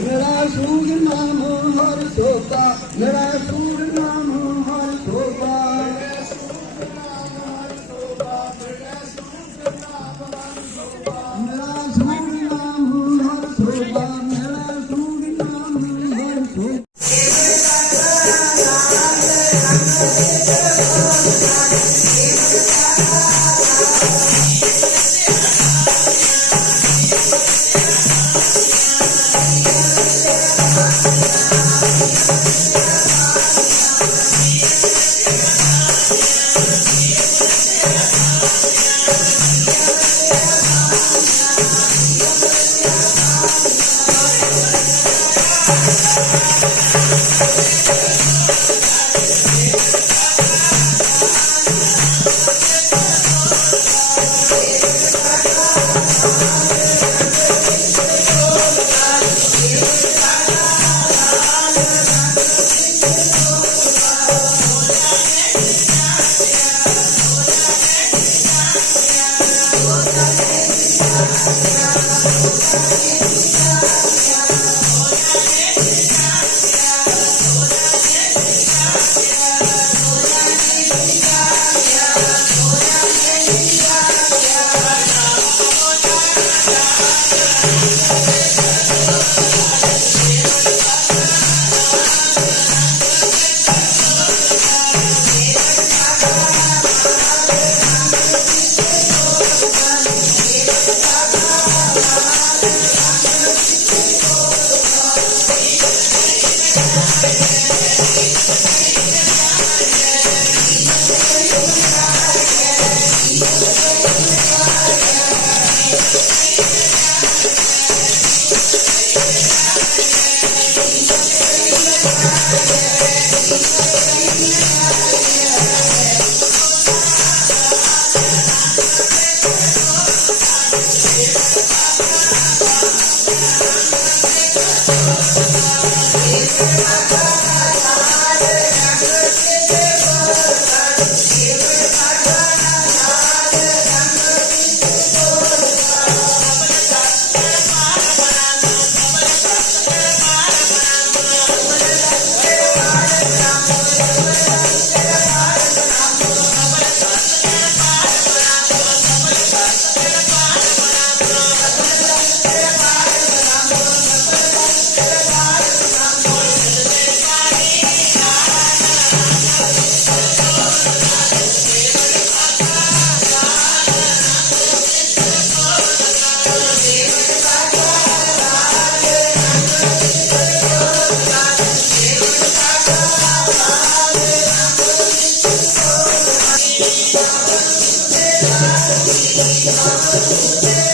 मेरा सूर नाम हर सोता मेरा सूर नाम हर सोता Thank Música